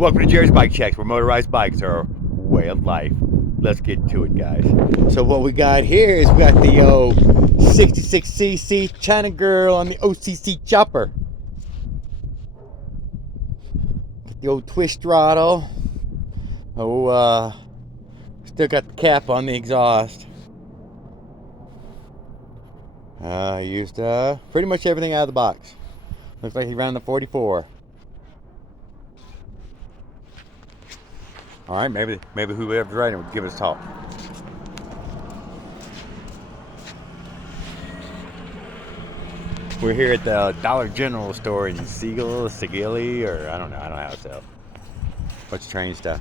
Welcome to Jerry's Bike Checks, where motorized bikes are a way of life. Let's get to it, guys. So what we got here is we got the 66cc China Girl on the OCC chopper. Got the old twist throttle. Still got the cap on the exhaust. Used pretty much everything out of the box. Looks like he ran the 44. All right, maybe whoever's riding would give us a talk. We're here at the Dollar General store in Sigilly, or I don't know how to sell. Bunch of train stuff.